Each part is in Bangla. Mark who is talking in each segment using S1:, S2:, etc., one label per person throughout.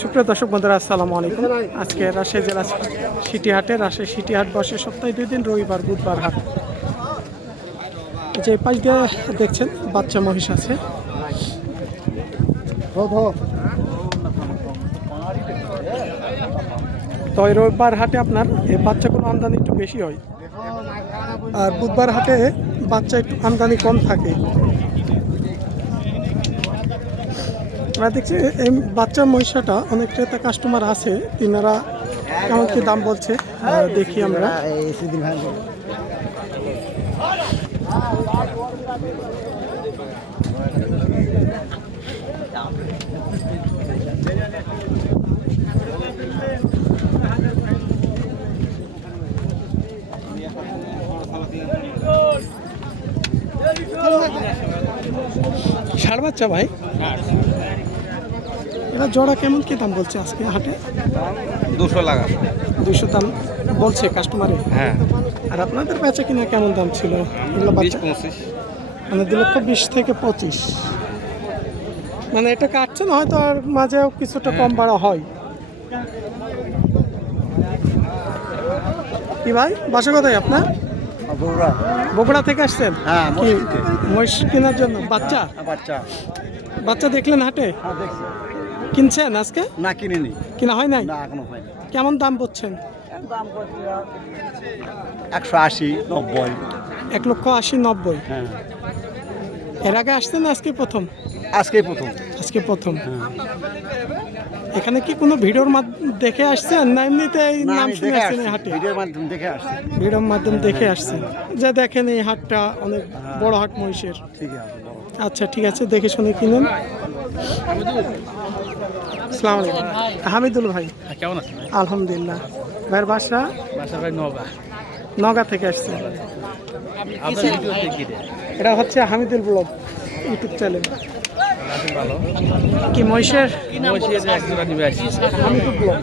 S1: সুপ্রিয় দর্শক বন্ধুরা, আসসালামু আলাইকুম। আজকে রাজশাহী জেলা সিটি হাটে রাজশাহী সিটি হাট বসে সপ্তাহে দুই দিন, রবিবার, বুধবার হাট। যে পাশ দিয়ে দেখছেন, বাচ্চা মহিষ আছে। তো রবিবার হাটে আপনার এই বাচ্চাগুলো আমদানি একটু বেশি হয়। আর বুধবার হাটে বাচ্চা একটু আমদানি কম থাকে। আমরা দেখছি এই বাচ্চা মহিষাটা অনেক ক্রেতা কাস্টমার আছে তিনারা কেমন কি দাম বলছে দেখি আমরা। ষাট বাচ্চা ভাই? এরা জোড়া কেমন কি দাম বলছে আজকে হাটে?
S2: দুশো লাগা।
S1: দুশো দাম বলছে কাস্টমারে
S2: হ্যাঁ।
S1: আর আপনাদের বেচা কিনা কেমন দাম ছিল? এগুলো বাচ্চা
S2: পঁচিশ।
S1: মানে দু লক্ষ বিশ থেকে পঁচিশ। মানে এটা কাটছে না হয়তো আর মাঝেও কিছুটা কম বাড়া হয়। কি ভাই বাসা কোথায় আপনার? বগুড়া। থেকে আসছেন?
S2: হ্যাঁ, মহিষ
S1: মহিষ কেনার জন্য? বাচ্চা?
S2: বাচ্চা।
S1: বাচ্চা দেখলেন হাটে?
S2: হ্যাঁ দেখছি।
S1: কিনছেন আজকে?
S2: না কিনিনি।
S1: কিনা হয় নাই?
S2: না এখনও হয়নি
S1: কেমন দাম বলছেন?
S2: একশো আশি নব্বই।
S1: এক লক্ষ আশি নব্বই।
S2: হ্যাঁ।
S1: এর আগে আসছেন আজকে প্রথম?
S2: আজকেই প্রথম।
S1: আজকে প্রথম।
S2: হ্যাঁ।
S1: এখানে কি কোনো ভিডিওর মাধ্যমে দেখে আসছেন? না এমনিতে এই নাম শুনে আসছেন এই হাটে?
S2: ভিডিওর মাধ্যম দেখে আসছি।
S1: ভিডিওর মাধ্যমে দেখে আসছেন। যে দেখেন এই হাটটা অনেক বড় হাট মহিষের।
S2: ঠিক আছে
S1: আচ্ছা ঠিক আছে দেখে শুনে কিনুন। আসসালামু আলাইকুম। হামিদুল ভাই।
S3: কেমন আছেন
S1: আলহামদুলিল্লাহ। ভাইয়ের বাসা?
S3: বাসার ভাই নগা।
S1: নগা থেকে আসছে। এটা হচ্ছে হামিদুল ব্লগ ইউটিউব চ্যানেল। কি মহিষের? হামিদুল ব্লগ।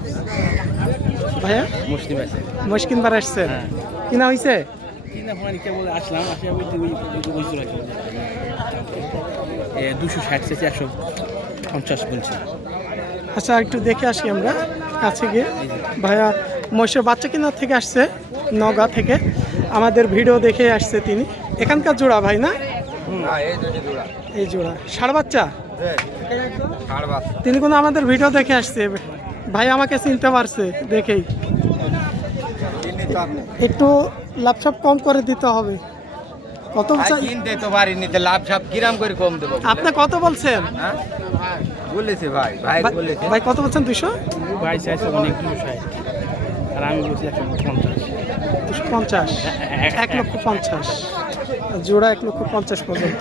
S1: ভাইয়া?
S3: মুসলিম আছে
S1: মহিষ কিনবার আসছেন?
S3: হ্যাঁ।
S1: কিনা হয়েছে
S3: হয় দুশো ষাট থেকে একশো পঞ্চাশ বলছে।
S1: আচ্ছা একটু দেখে আসি আমরা কাছে গিয়ে। ভাইয়া মহিষের বাচ্চা কিনার থেকে আসছে নগা থেকে। আমাদের ভিডিও দেখে আসছে তিনি। এখানকার জোড়া ভাই না? এই জোড়া। ষাড় বাচ্চা? তিনি কোনো আমাদের ভিডিও দেখে আসছে? ভাই আমাকে চিনতে পারছে দেখেই। একটু লাভসাপ কম করে দিতে হবে। কত চাই?
S4: কিনতে তো পারিনি লাভ সাপ কিরাম করে কম দেবো
S1: আপনি কত বলছেন?
S4: হ্যাঁ? বলেছে ভাই ভাই বলেছে।
S1: ভাই কত বলছেন? দুশো
S3: ভাই চাইছে অনেক দুশো ষাট আর আমি বলছি একশো পঞ্চাশ।
S1: দুশো পঞ্চাশ? এক লক্ষ পঞ্চাশ। জোড়া এক লক্ষ পঞ্চাশ পর্যন্ত।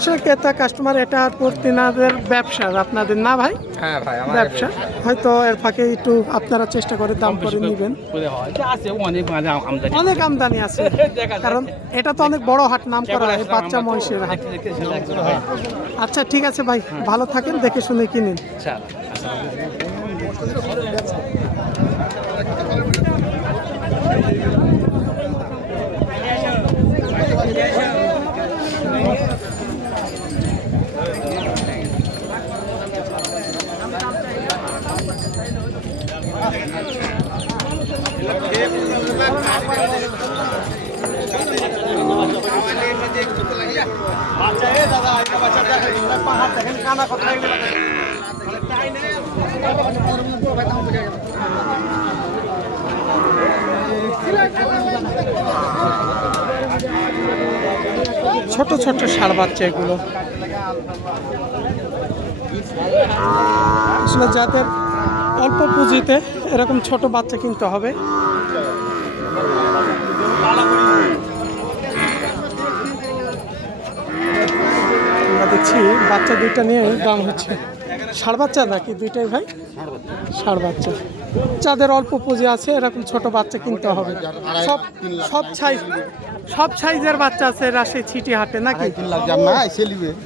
S1: আসলে ক্রেতা কাস্টমার এটা প্রতিনাদের ব্যবসার আপনাদের না ভাই?
S4: হ্যাঁ ভাই আমার
S1: ব্যবসা। হয়তো এর ফাঁকে একটু আপনারা চেষ্টা করে দাম করে নেবেন।
S3: আছে অনেক মানে আমদানি।
S1: আছে। কারণ এটা তো অনেক বড় হাট নাম করা হয় বাচ্চা মহিষের হাট। আচ্ছা ঠিক আছে ভাই ভালো থাকেন দেখে শুনে কিনেন।
S3: আচ্ছা।
S1: ছোট ছোট সার বাচ্চা এগুলো। আসলে যাদের অল্প পুঁজিতে এরকম ছোট বাচ্চা কিনতে হবে। দেখছি বাচ্চা দুইটা নিয়ে দাম হচ্ছে। ষাড় বাচ্চা নাকি দুইটাই ভাই? ষাড় বাচ্চা। যাদের অল্প পুঁজি আছে এরকম ছোট বাচ্চা কিনতে হবে। সব সব সাইজ সব সাইজের বাচ্চা আছে রাজশাহী ছিটি হাটে নাকি?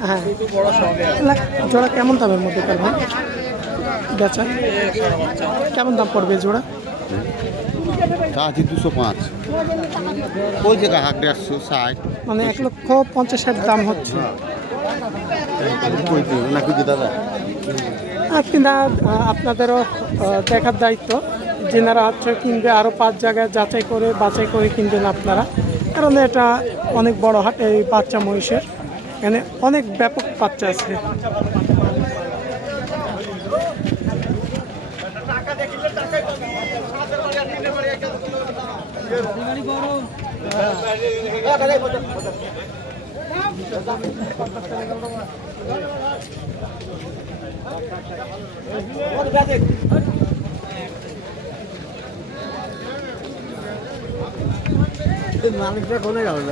S1: হ্যাঁ। জোড়া কেমন দামের মধ্যে ভাই? বেচা? কেমন দাম পড়বে জোড়া?
S5: দুশো পাঁচ। ওই দেড়শো ষাট।
S1: মানে এক লক্ষ পঞ্চাশ ষাট দাম হচ্ছে। আপনাদেরও দেখার দায়িত্ব। যেনারা হচ্ছে কিনবে আরও পাঁচ জায়গায় যাচাই করে, বাছাই করে কিনবেন আপনারা। কারণ এটা অনেক বড় হাট, এই বাচ্চা মহিষের। এখানে অনেক ব্যাপক বাচ্চা আছে। মালিকটা কোনে যাবে।